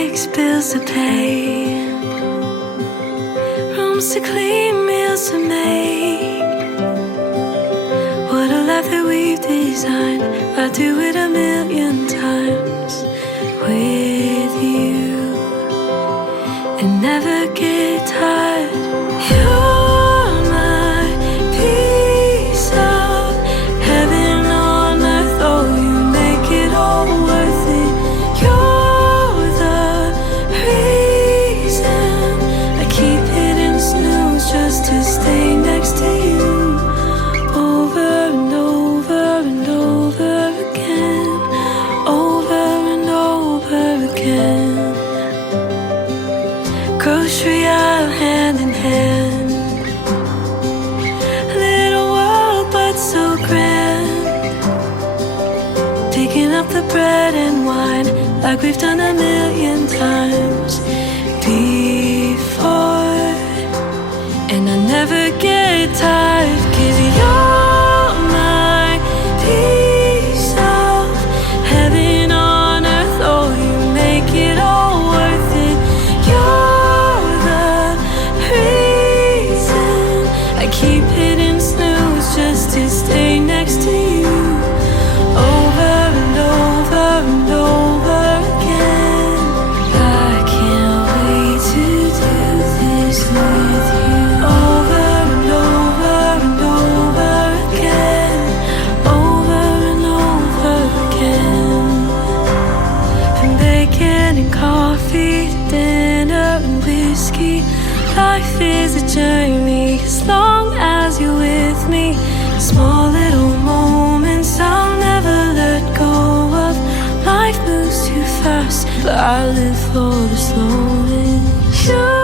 headaches, bills to pay, rooms to clean, meals to make. What a life that we've designed. I'd do it a million times with you and never get tired. You're my piece of heaven on earth. Oh, you make it all worth it. You're the reason I keep hitting snooze just to stay next to you. Over and over and over again. Over and over again. Grocery aisle hand in hand. Little world but so grand. Picking up the bread and wine like we've done a million times before. And I never get tired, 'cause you're my piece of heaven on earth. Oh, you make it all worth it. You're the reason I keep hitting snooze just to stay next to you. Over and over and over again. I can't wait to do this with you. Over and over and over again. Over and over again. From bacon and coffee to dinner and whiskey, life is a journey as long as you're with me. Small little moments I'll never let go of. Life moves too fast, but I live for the slow.